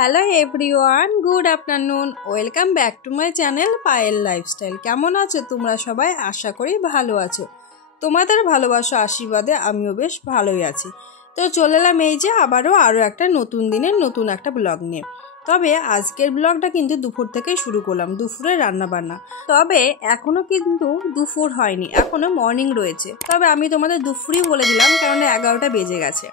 Hello everyone, good afternoon. Welcome back to my channel Payel lifestyle. কেমন আছো তোমরা সবাই? আশা করি ভালো আছো। তোমাদের ভালোবাসা আশীর্বাদে আমিও বেশ ভালোই আছি। তো চলে এলাম এই যে আরও একটা নতুন দিনের নতুন একটা ব্লগ নিয়ে। তবে আজকের ব্লগটা কিন্তু দুপুর থেকেই শুরু করলাম, দুপুরে রান্নাবান্না। তবে এখনও কিন্তু দুপুর হয়নি, এখনও মর্নিং রয়েছে। তবে আমি তোমাদের দুপুরই বলে দিলাম, কারণ 11টা বেজে গেছে।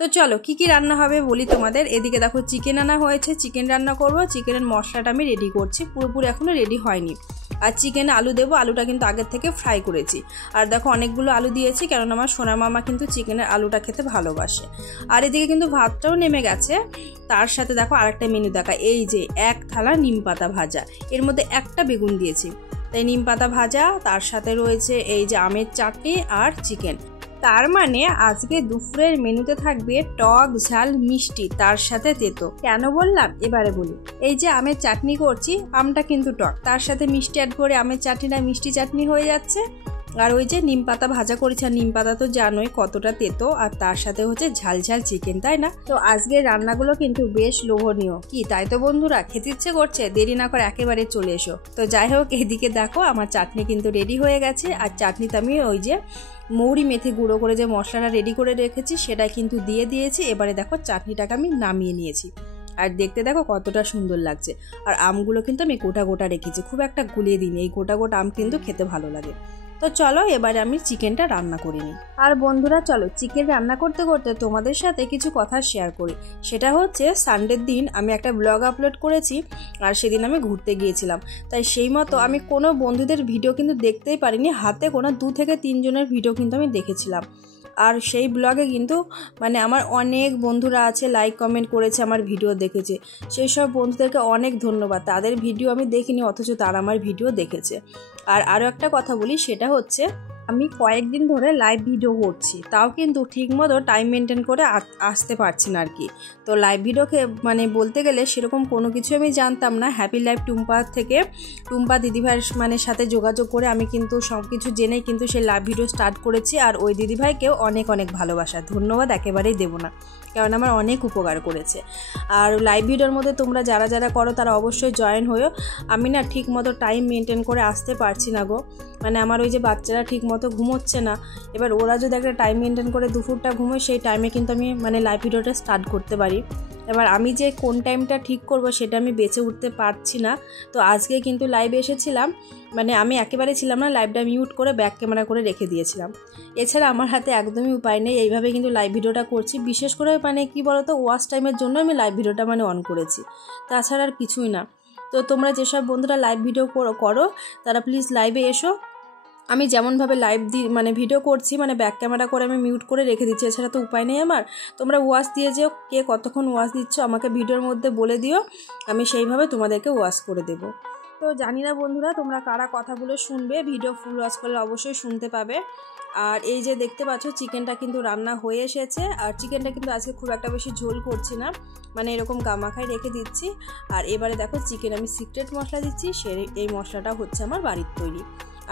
তো চলো কি কি রান্না হবে বলি তোমাদের। এদিকে দেখো চিকেন আনা হয়েছে, চিকেন রান্না করব। চিকেনের মশলাটা আমি রেডি করছি, পুরোপুরি এখনও রেডি হয়নি। আর চিকেনে আলু দেবো, আলুটা কিন্তু আগের থেকে ফ্রাই করেছি। আর দেখো অনেকগুলো আলু দিয়েছি, কারণ আমার সোনা মামা কিন্তু চিকেনের আলুটা খেতে ভালোবাসে। আর এদিকে কিন্তু ভাতটাও নেমে গেছে। তার সাথে দেখো আরেকটা মেনু দেখা, এই যে এক থালা নিম পাতা ভাজা, এর মধ্যে একটা বেগুন দিয়েছি, তাই নিম পাতা ভাজা। তার সাথে রয়েছে এই যে আমের চাটনি আর চিকেন। তার মানে আজকে দুপুরের মেনুতে থাকবে টক ঝাল মিষ্টি, তার সাথে তেতো। কেন বললাম এবারে বলি। এই যে আমের চাটনি করছি, আমটা কিন্তু টক, তার সাথে মিষ্টি অ্যাড করে আমের চাটনিটা মিষ্টি চাটনি হয়ে যাচ্ছে। আর ওই যে নিম পাতা ভাজা করেছি, আর নিম পাতা তো জানোই কতটা তেতো, আর তার সাথে হচ্ছে ঝাল ঝাল চিকেন, তাই না? তো আজকের রান্নাগুলো কিন্তু বেশ লোভনীয়, কি তাই তো বন্ধুরা? খেতে ইচ্ছে করছে, দেরি না করে একেবারে চলে এসো। তো যাই হোক, এদিকে দেখো আমার চাটনি কিন্তু রেডি হয়ে গেছে। আর চাটনিতে আমি ওই যে মৌরি মেথি গুঁড়ো করে যে মশলাটা রেডি করে রেখেছি সেটা কিন্তু দিয়ে দিয়েছি। এবারে দেখো চাটনিটাকে আমি নামিয়ে নিয়েছি, আর দেখতে দেখো কতটা সুন্দর লাগছে। আর আমগুলো কিন্তু আমি গোটা গোটা রেখেছি, খুব একটা গুলিয়ে দিইনি। এই গোটা গোটা আম কিন্তু খেতে ভালো লাগে। তো চলো এবারে আমি চিকেনটা রান্না করে নিই। আর বন্ধুরা চলো চিকেন রান্না করতে করতে তোমাদের সাথে কিছু কথা শেয়ার করি। সেটা হচ্ছে সানডের দিন আমি একটা ব্লগ আপলোড করেছি, আর সেদিন আমি ঘুরতে গিয়েছিলাম। তাই সেই মতো আমি কোনো বন্ধুদের ভিডিও কিন্তু দেখতেই পারিনি, হাতে কোনো 2 থেকে 3 জনের ভিডিও কিন্তু আমি দেখেছিলাম। আর সেই ব্লগে কিন্তু মানে আমার অনেক বন্ধুরা আছে, লাইক কমেন্ট করেছে, আমার ভিডিও দেখেছে। সেই সব বন্ধুদেরকে অনেক ধন্যবাদ। তাদের ভিডিও আমি দেখিনি, অথচ তারা আমার ভিডিও দেখেছে। আর আরও একটা কথা বলি, সেটা হচ্ছে আমি কয়েকদিন ধরে লাইভ ভিডিও করছি, তাও কিন্তু ঠিকমতো টাইম মেনটেন করে আসতে পারছি না আর কি। তো লাইভ ভিডিওকে মানে বলতে গেলে সেরকম কোনো কিছু আমি জানতাম না। হ্যাপি লাইফ টুম্পা থেকে টুম্পা দিদিভাইয়ের মানে সাথে যোগাযোগ করে আমি কিন্তু সব কিছু জেনেই কিন্তু সেই লাইভ ভিডিও স্টার্ট করেছি। আর ওই দিদিভাইকেও অনেক অনেক ভালোবাসা, ধন্যবাদ একেবারেই দেবো না, কারণ আমার অনেক উপকার করেছে। আর লাইভ ভিডিওর মধ্যে তোমরা যারা যারা করো তারা অবশ্যই জয়েন হয়েও। আমি না ঠিক মতো টাইম মেনটেন করে আসতে পারছি না গো। মানে আমার ওই যে বাচ্চারা ঠিক মতো ঘুমোচ্ছে না, এবার ওরা যদি একটা টাইম মেনটেন করে দুপুরটা ঘুমোয়, সেই টাইমে কিন্তু আমি মানে লাইভ ভিডিওটা স্টার্ট করতে পারি। এবার আমি যে কোন টাইমটা ঠিক করব সেটা আমি বেঁচে উঠতে পারছি না। তো আজকে কিন্তু লাইভে এসেছিলাম, মানে আমি একেবারে ছিলাম না, লাইভটা মিউট করে ব্যাক ক্যামেরা করে রেখে দিয়েছিলাম। এছাড়া আমার হাতে একদমই উপায় নেই, এইভাবে কিন্তু লাইভ ভিডিওটা করছি। বিশেষ করে মানে কি বলতো, ওয়াচ টাইমের জন্য আমি লাইভ ভিডিওটা মানে অন করেছি, তাছাড়া আর কিছুই না। তো তোমরা যেসব বন্ধুরা লাইভ ভিডিও করো তারা প্লিজ লাইভে এসো। আমি যেমনভাবে লাইভ মানে ভিডিও করছি, মানে ব্যাক ক্যামেরা করে আমি মিউট করে রেখে দিচ্ছি, এছাড়া তো উপায় নেই আমার। তোমরা ওয়াচ দিয়ে যেও, কে কতক্ষণ ওয়াচ দিচ্ছ আমাকে ভিডিওর মধ্যে বলে দিও, আমি সেইভাবে তোমাদেরকে ওয়াচ করে দেবো। তো জানি না বন্ধুরা তোমরা কারা কথাগুলো শুনবে, ভিডিও ফুল ওয়াচ করলে অবশ্যই শুনতে পাবে। আর এই যে দেখতে পাচ্ছ চিকেনটা কিন্তু রান্না হয়ে এসেছে। আর চিকেনটা কিন্তু আজকে খুব একটা বেশি ঝোল করছি না, মানে এরকম গামাখায় রেখে দিচ্ছি। আর এবারে দেখো চিকেন আমি সিক্রেট মশলা দিচ্ছি, এই মশলাটা হচ্ছে আমার বাড়ির তৈরি।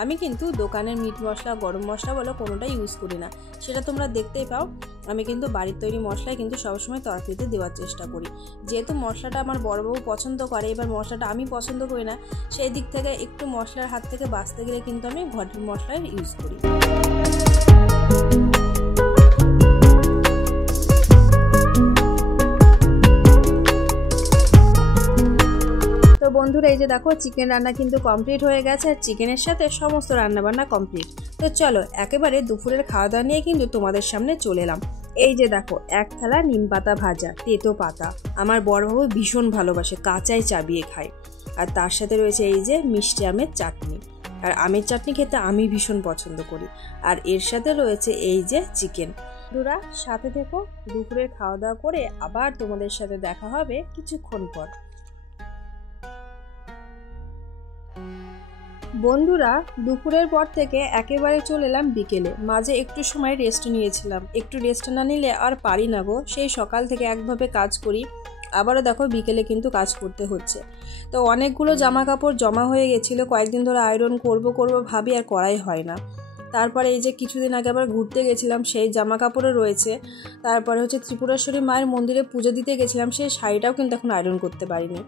আমি কিন্তু দোকানের মিট মশলা গরম মশলা বলো কোনোটাই ইউজ করি না, সেটা তোমরা দেখতেই পাও। আমি কিন্তু বাড়ির তৈরি মশলাই কিন্তু সবসময় তরকারিতে দেওয়ার চেষ্টা করি। যেহেতু মশলাটা আমার বড়বাবু পছন্দ করে, এবার মশলাটা আমি পছন্দ করি না, সেই দিক থেকে একটু মশলার হাত থেকে বাঁচতে গেলে কিন্তু আমি ঘরের মশলাই ইউজ করি। বন্ধুরা এই যে দেখো চিকেন রান্না কিন্তু কমপ্লিট হয়ে গেছে, আর চিকেনের সাথে সমস্ত রান্নাবান্না কমপ্লিট। তো চলো একেবারে দুপুরের খাওয়া দাওয়া নিয়ে কিন্তু তোমাদের সামনে চলে এলাম। এই যে দেখো এক থালা নিম পাতা ভাজা, তেতো পাতা, আমার বড়বাবু ভীষণ ভালোবাসে, কাঁচাই চাবিয়ে খায়। আর তার সাথে রয়েছে এই যে মিষ্টি আমের চাটনি, আর আমের চাটনি খেতে আমি ভীষণ পছন্দ করি। আর এর সাথে রয়েছে এই যে চিকেন। বন্ধুরা সাথে থেকো, দুপুরের খাওয়া দাওয়া করে আবার তোমাদের সাথে দেখা হবে কিছুক্ষণ পর। বন্ধুরা দুপুরের পর থেকে একেবারে চলে এলাম বিকেলে, মাঝে একটু সময় রেস্ট নিয়েছিলাম। একটু রেস্ট না নিলে আর পারি না গো, সেই সকাল থেকে একভাবে কাজ করি, আবারও দেখো বিকেলে কিন্তু কাজ করতে হচ্ছে। তো অনেকগুলো জামা কাপড় জমা হয়ে গেছিলো, কয়েকদিন ধরে আয়রন করব ভাবি, আর করাই হয় না। তারপরে এই যে কিছুদিন আগে আবার ঘুরতে গেছিলাম, সেই জামা কাপড়ও রয়েছে। তারপরে হচ্ছে ত্রিপুরেশ্বরী মায়ের মন্দিরে পুজো দিতে গেছিলাম, সেই শাড়িটাও কিন্তু এখন আয়রন করতে পারিনি।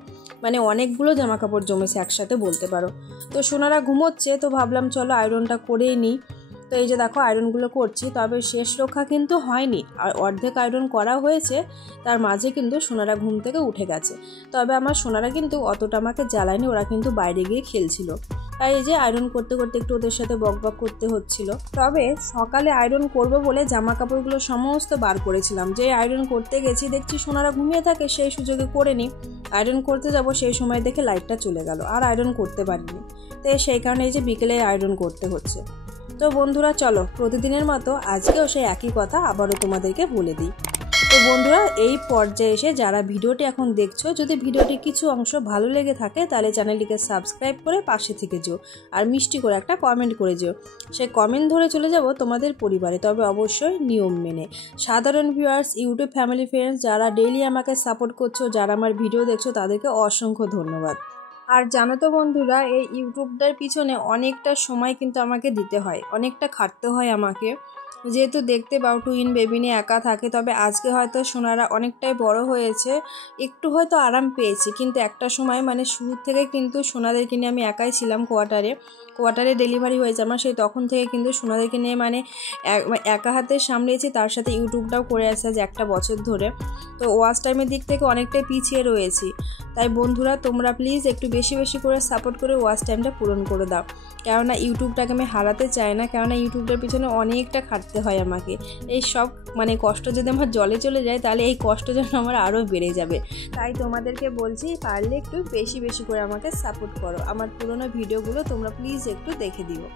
মানে অনেকগুলো জামা কাপড় জমেছে একসাথে বলতে পারো। তো সোনারা ঘুমোচ্ছে, তো ভাবলাম চলো আয়রনটা করেই নিই। তো এই যে দেখো আয়রনগুলো করছি, তবে শেষ রক্ষা কিন্তু হয়নি, আর অর্ধেক আয়রন করা হয়েছে, তার মাঝে কিন্তু সোনারা ঘুম থেকে উঠে গেছে। তবে আমার সোনারা কিন্তু অতটা আমাকে জ্বালায়নি, ওরা কিন্তু বাইরে গিয়ে খেলছিল। তাই এই যে আয়রন করতে করতে একটু ওদের সাথে বকবক করতে হচ্ছিল। তবে সকালে আয়রন করব বলে জামা কাপড়গুলো সমস্ত বার করেছিলাম। যে আয়রন করতে গেছি দেখছি সোনারা ঘুমিয়ে থাকে, সেই সুযোগে করে নিই। আয়রন করতে যাব সেই সময় দেখে লাইটটা চলে গেল, আর আয়রন করতে পারিনি। তো সেই কারণে এই যে বিকেলে আয়রন করতে হচ্ছে। তো বন্ধুরা চলো প্রতিদিনের মতো আজকেও সেই একই কথা আবারও তোমাদেরকে বলে দিই। তো বন্ধুরা এই পর্যায়ে এসে যারা ভিডিওটি এখন দেখছো, যদি ভিডিওটি কিছু অংশ ভালো লেগে থাকে তাহলে চ্যানেলটিকে সাবস্ক্রাইব করে পাশে থেকে যেও, আর মিষ্টি করে একটা কমেন্ট করে যেও। সেই কমেন্ট ধরে চলে যাব তোমাদের পরিবারে, তবে অবশ্যই নিয়ম মেনে। সাধারণ ভিউয়ার্স, ইউটিউব ফ্যামিলি ফ্রেন্ডস যারা ডেইলি আমাকে সাপোর্ট করছো, যারা আমার ভিডিও দেখছো, তাদেরকে অসংখ্য ধন্যবাদ। আর জানো তো বন্ধুরা, এই ইউটিউবটার পিছনে অনেকটা সময় কিন্তু আমাকে দিতে হয়, অনেকটা খাটতে হয় আমাকে, যেহেতু দেখতে পাও টুইন বেবি নিয়ে একা থাকে। তবে আজকে হয়তো সোনারা অনেকটাই বড় হয়েছে, একটু হয়তো আরাম পেয়েছি, কিন্তু একটা সময় মানে শুরু থেকে কিন্তু সোনাদেরকে নিয়ে আমি একাই ছিলাম। কোয়ার্টারে ডেলিভারি হয়েছে আমার, সেই তখন থেকে কিন্তু সোনাদেরকে নিয়ে মানে একা হাতে সামলেছি, তার সাথে ইউটিউবটাও করে আসছে আজ একটা বছর ধরে। তো ওয়াচ টাইমের দিক থেকে অনেকটাই পিছিয়ে রয়েছি। তাই বন্ধুরা তোমরা প্লিজ একটু বেশি বেশি করে সাপোর্ট করে ওয়াচ টাইমটা পূরণ করে দাও, কেননা ইউটিউবটাকে আমি হারাতে চাই না, কেননা ইউটিউবটার পিছনে অনেকটা খাটতে হয় আমাকে। এই সব মানে কষ্ট যদি আমার জলে চলে যায়, তাহলে এই কষ্ট যেন আমার আরও বেড়ে যাবে। তাই তোমাদেরকে বলছি, পারলে একটু বেশি বেশি করে আমাকে সাপোর্ট করো। আমার পুরোনো ভিডিওগুলো তোমরা প্লিজ একটু দেখে দিও।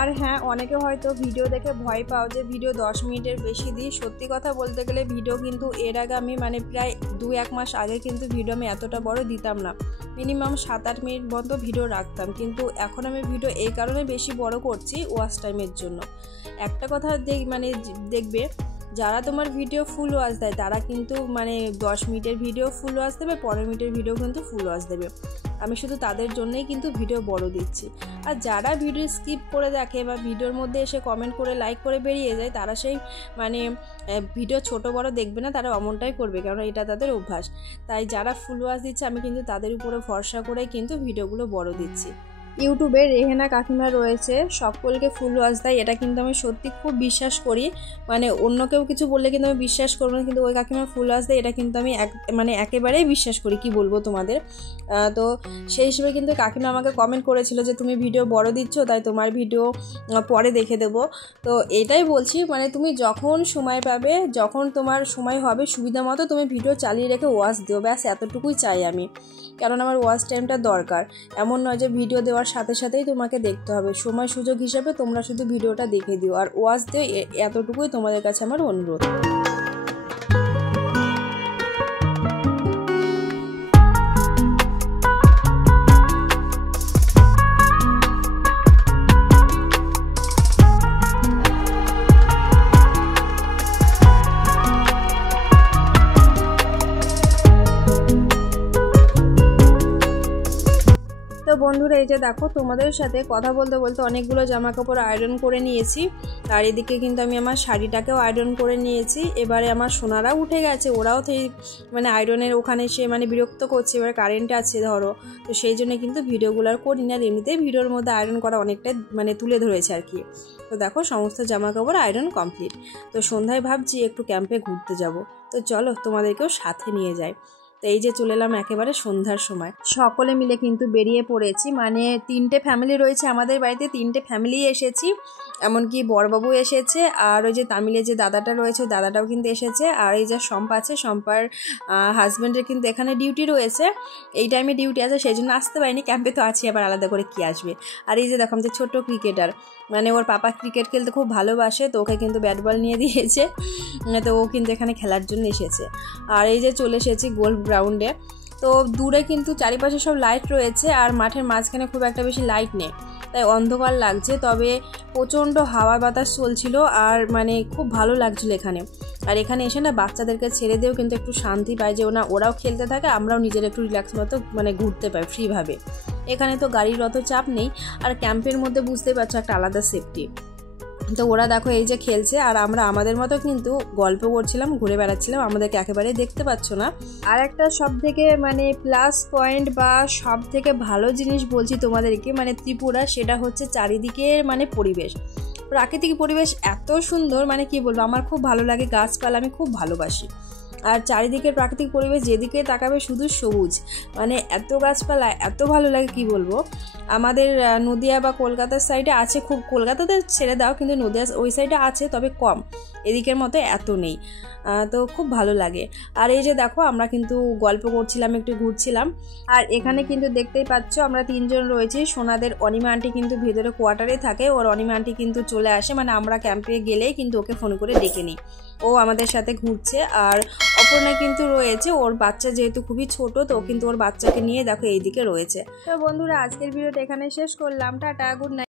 আর হ্যাঁ, অনেকে হয়তো ভিডিও দেখে ভয় পাও যে ভিডিও 10 মিনিটের বেশি দিই। সত্যি কথা বলতে গেলে ভিডিও কিন্তু এর আগে আমি মানে প্রায় 2-1 মাস আগে কিন্তু ভিডিও আমি এতটা বড় দিতাম না, মিনিমাম 7-8 মিনিট মতো ভিডিও রাখতাম। কিন্তু এখন আমি ভিডিও এই কারণে বেশি বড় করছি, ওয়াচ টাইমের জন্য। একটা কথা দেখবে, যারা তোমার ভিডিও ফুল ওয়াচ দেয় তারা কিন্তু মানে 10 মিনিটের ভিডিও ফুল ওয়াচ দেবে, 15 মিনিটের ভিডিও কিন্তু ফুল ওয়াচ দেবে। আমি শুধু তাদের জন্যই কিন্তু ভিডিও বড় দিচ্ছি। আর যারা ভিডিও স্কিপ করে দেখে বা ভিডিওর মধ্যে এসে কমেন্ট করে লাইক করে বেরিয়ে যায়, তারা সেই মানে ভিডিও ছোট বড় দেখবে না, তারা অমনটাই করবে, কারণ এটা তাদের অভ্যাস। তাই যারা ফুল ওয়াচ দিচ্ছে আমি কিন্তু তাদের উপরে ভরসা করেই কিন্তু ভিডিওগুলো বড় দিচ্ছি। ইউটিউবে রেহেনা কাকিমা রয়েছে, সকলকে ফুল ওয়াচ দেয়, এটা কিন্তু আমি সত্যি খুব বিশ্বাস করি। মানে অন্য কেউ কিছু বললে কিন্তু আমি বিশ্বাস করবো না, কিন্তু ওই কাকিমা ফুল ওয়াচ দেয় এটা কিন্তু আমি একেবারেই বিশ্বাস করি, কি বলবো তোমাদের। তো সেই হিসেবে কিন্তু কাকিমা আমাকে কমেন্ট করেছিল যে তুমি ভিডিও বড় দিচ্ছ, তাই তোমার ভিডিও পরে দেখে দেবো। তো এটাই বলছি, মানে তুমি যখন সময় পাবে, যখন তোমার সময় হবে সুবিধা মতো তুমি ভিডিও চালিয়ে রেখে ওয়াচ দিও, ব্যাস এতটুকুই চাই আমি। কারণ আমার ওয়াচ টাইমটা দরকার, এমন নয় যে ভিডিও দেওয়ার সাথে সাথেই তোমাকে দেখতে হবে। সময় সুযোগ হিসাবে তোমরা শুধু ভিডিওটা দেখে দিও আর ওয়াচ দিও, এতটুকুই তোমাদের কাছে আমার অনুরোধ। তো বন্ধুরা এই যে দেখো, তোমাদের সাথে কথা বলতে বলতে অনেকগুলো জামা কাপড় আয়রন করে নিয়েছি, আর এদিকে কিন্তু আমি আমার শাড়িটাকেও আয়রন করে নিয়েছি। এবারে আমার সোনারাও উঠে গেছে, ওরাও মানে আয়রনের ওখানে সে মানে বিরক্ত করছে, এবার কারেন্ট আছে ধরো, তো সেই জন্য কিন্তু ভিডিওগুলো আর করি না। এমনিতেই ভিডিওর মধ্যে আয়রন করা অনেকটাই মানে তুলে ধরেছে আর কি। তো দেখো সমস্ত জামা কাপড় আয়রন কমপ্লিট। তো সন্ধ্যায় ভাবছি একটু ক্যাম্পে ঘুরতে যাব, তো চলো তোমাদেরকেও সাথে নিয়ে যাই। তো এই যে চলে এলাম একেবারে সন্ধ্যার সময়, সকলে মিলে কিন্তু বেরিয়ে পড়েছি। মানে 3টে ফ্যামিলি রয়েছে আমাদের বাড়িতে, 3টে ফ্যামিলি এসেছি, এমনকি বড়বাবু এসেছে, আর ওই যে তামিলে যে দাদাটা রয়েছে দাদাটাও কিন্তু এসেছে, আর এই যে শম্পা আছে, শম্পার হাজব্যান্ডের কিন্তু এখানে ডিউটি রয়েছে, এই টাইমে ডিউটি আছে, সেই জন্য আসতে পারিনি। ক্যাম্পে তো আছি, আবার আলাদা করে কি আসবে। আর এই যে দেখো যে ছোট ক্রিকেটার, মানে ওর পাপা ক্রিকেট খেলতে খুব ভালোবাসে, তো ওকে কিন্তু ব্যাট বল নিয়ে দিয়েছে, তো ও কিন্তু এখানে খেলার জন্য এসেছে। আর এই যে চলে এসেছি গোল্ফ গ্রাউন্ডে। তো দূরে কিন্তু চারিপাশে সব লাইট রয়েছে, আর মাঠের মাঝখানে খুব একটা বেশি লাইট নেই, তাই অন্ধকার লাগছে। তবে প্রচণ্ড হাওয়া বাতাস চলছিল, আর মানে খুব ভালো লাগছিল এখানে। আর এখানে এসে না বাচ্চাদেরকে ছেড়ে দিয়েও কিন্তু একটু শান্তি পায়, যে ওরাও খেলতে থাকে, আমরাও নিজের একটু রিল্যাক্স মতো মানে ঘুরতে পাই ফ্রিভাবে। এখানে তো গাড়ির অত চাপ নেই, আর ক্যাম্পের মধ্যে বুঝতেই পারছো একটা আলাদা সেফটি। তো ওরা দেখো এই যে খেলছে, আর আমরা আমাদের মতো কিন্তু গল্প করছিলাম, ঘুরে বেড়াচ্ছিলাম, আমাদেরকে একেবারেই দেখতে পাচ্ছ না। আর একটা সব থেকে মানে প্লাস পয়েন্ট বা সব থেকে ভালো জিনিস বলছি তোমাদেরকে মানে ত্রিপুরা, সেটা হচ্ছে চারিদিকের মানে পরিবেশ, প্রাকৃতিক পরিবেশ এত সুন্দর, মানে কি বলবো, আমার খুব ভালো লাগে, গাছপালা আমি খুব ভালোবাসি। আর চারিদিকের প্রাকৃতিক পরিবেশ যেদিকে তাকাবে শুধু সবুজ, মানে এত গাছপালা এত ভালো লাগে কি বলবো। আমাদের নদিয়া বা কলকাতার সাইডে আছে, খুব কলকাতাতে ছেড়ে দাও, কিন্তু নদিয়া ওই সাইডে আছে, তবে কম, এদিকের মতো এত নেই। তো খুব ভালো লাগে। আর এই যে দেখো আমরা কিন্তু গল্প করছিলাম, একটু ঘুরছিলাম। আর এখানে কিন্তু দেখতেই পাচ্ছ আমরা 3 জন রয়েছি। সোনাদের অনিমা আন্টি কিন্তু ভেতরে কোয়ার্টারে থাকে, ওর অনিমা আন্টি কিন্তু চলে আসে, মানে আমরা ক্যাম্পে গেলেই কিন্তু ওকে ফোন করে ডেকে নিই, ও আমাদের সাথে ঘুরছে। আর অপর্ণা কিন্তু রয়েছে, ওর বাচ্চা যেহেতু খুবই ছোট, তো কিন্তু ওর বাচ্চাকে নিয়ে দেখো এইদিকে রয়েছে। তো বন্ধুরা, আজকের ভিডিওটা এখানে শেষ করলাম। Tata, good night.